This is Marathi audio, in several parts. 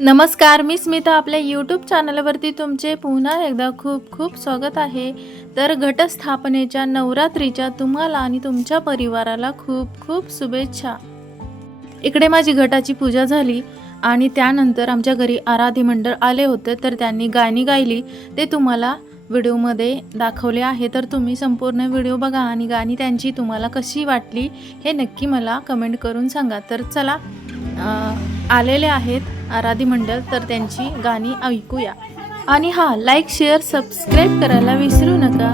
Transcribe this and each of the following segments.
नमस्कार मी स्मिता. आपल्या यूट्यूब चॅनलवरती तुमचे पुन्हा एकदा खूप खूप स्वागत आहे. तर घटस्थापनेच्या नवरात्रीच्या तुम्हाला आणि तुमच्या परिवाराला खूप खूप शुभेच्छा. इकडे माझी घटाची पूजा झाली आणि त्यानंतर आमच्या घरी आराधी मंडळ आले होते तर त्यांनी गाणी गायली. ते तुम्हाला व्हिडिओमध्ये दाखवले आहे. तर तुम्ही संपूर्ण व्हिडिओ बघा आणि गाणी त्यांची तुम्हाला कशी वाटली हे नक्की मला कमेंट करून सांगा. तर चला आलेले आहेत आराधी मंडळ तर त्यांची गाणी ऐकूया. आणि हा लाईक शेअर सबस्क्राईब करायला विसरू नका.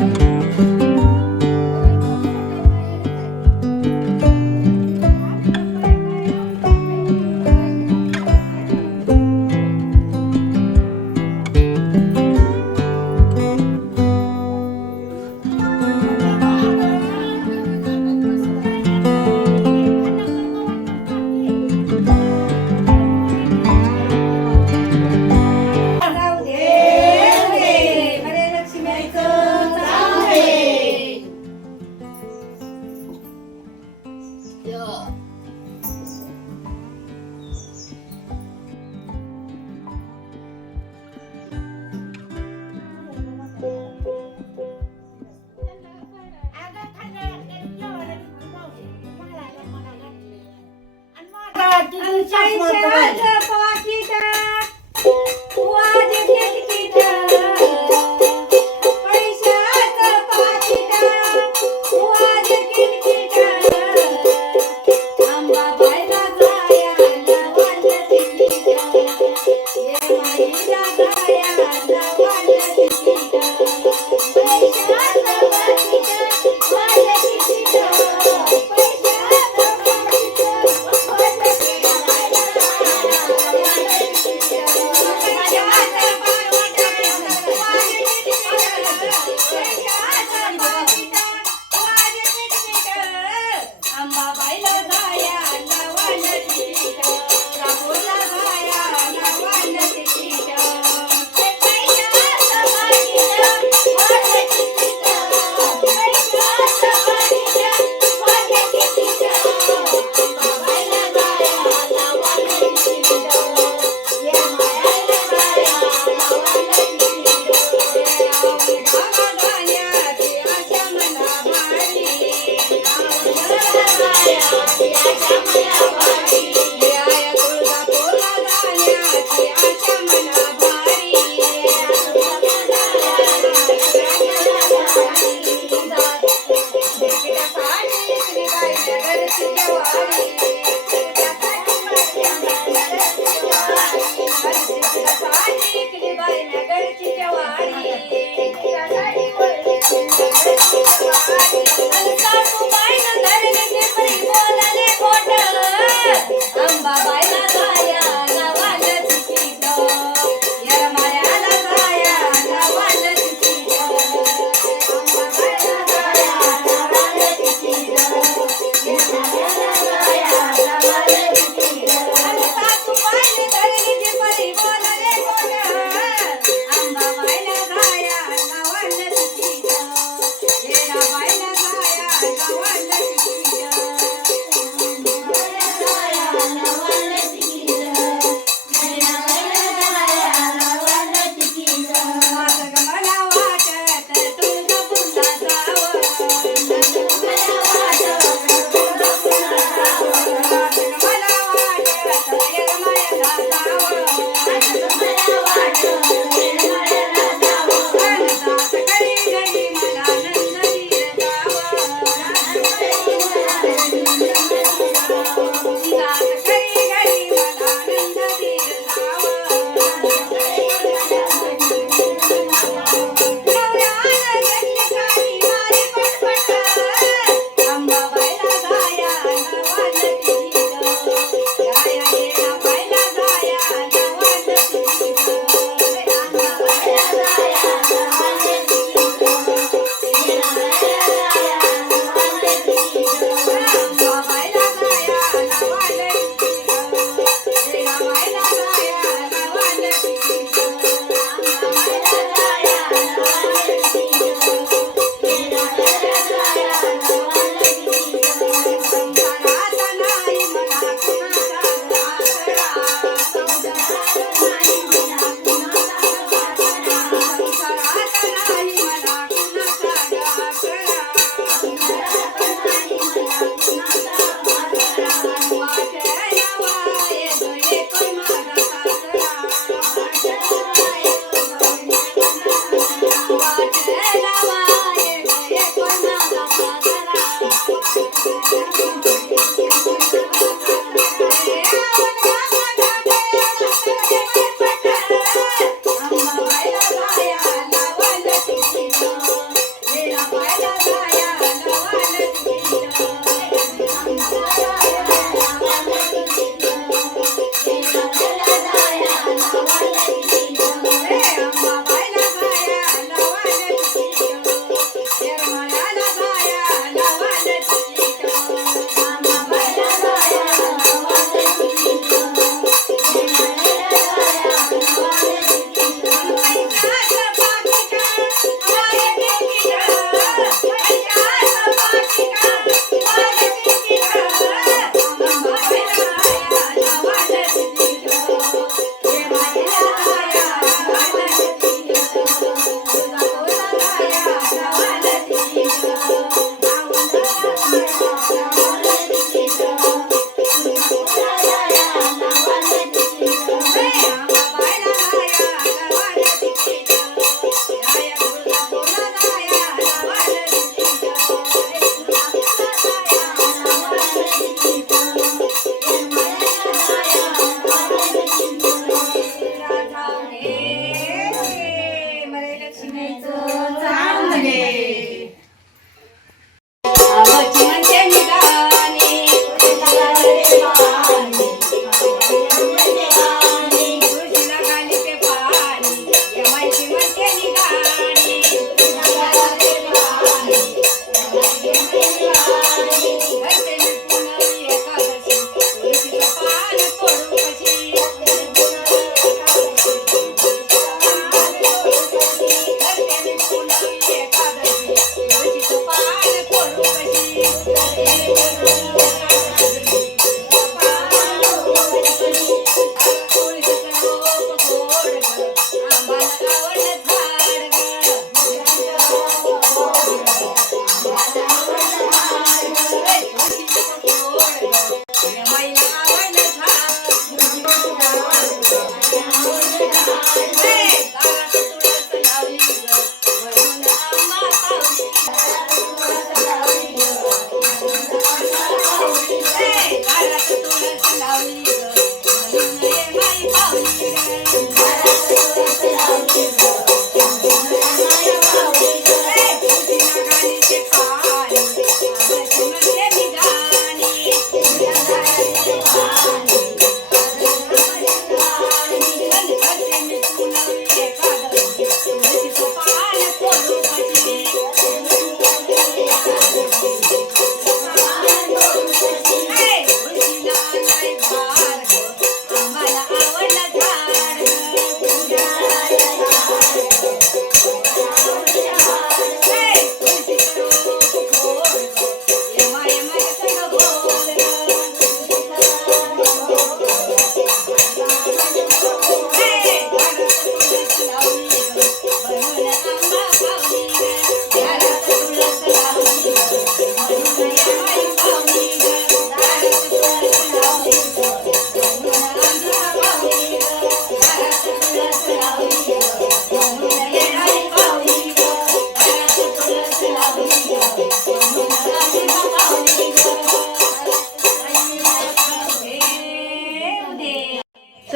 六。Thank you.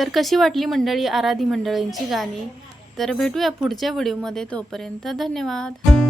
तर कशी वाटली मंडळी आराधी मंडळींची गाणी? तर भेटूया पुढच्या व्हिडिओमध्ये तोपर्यंत धन्यवाद.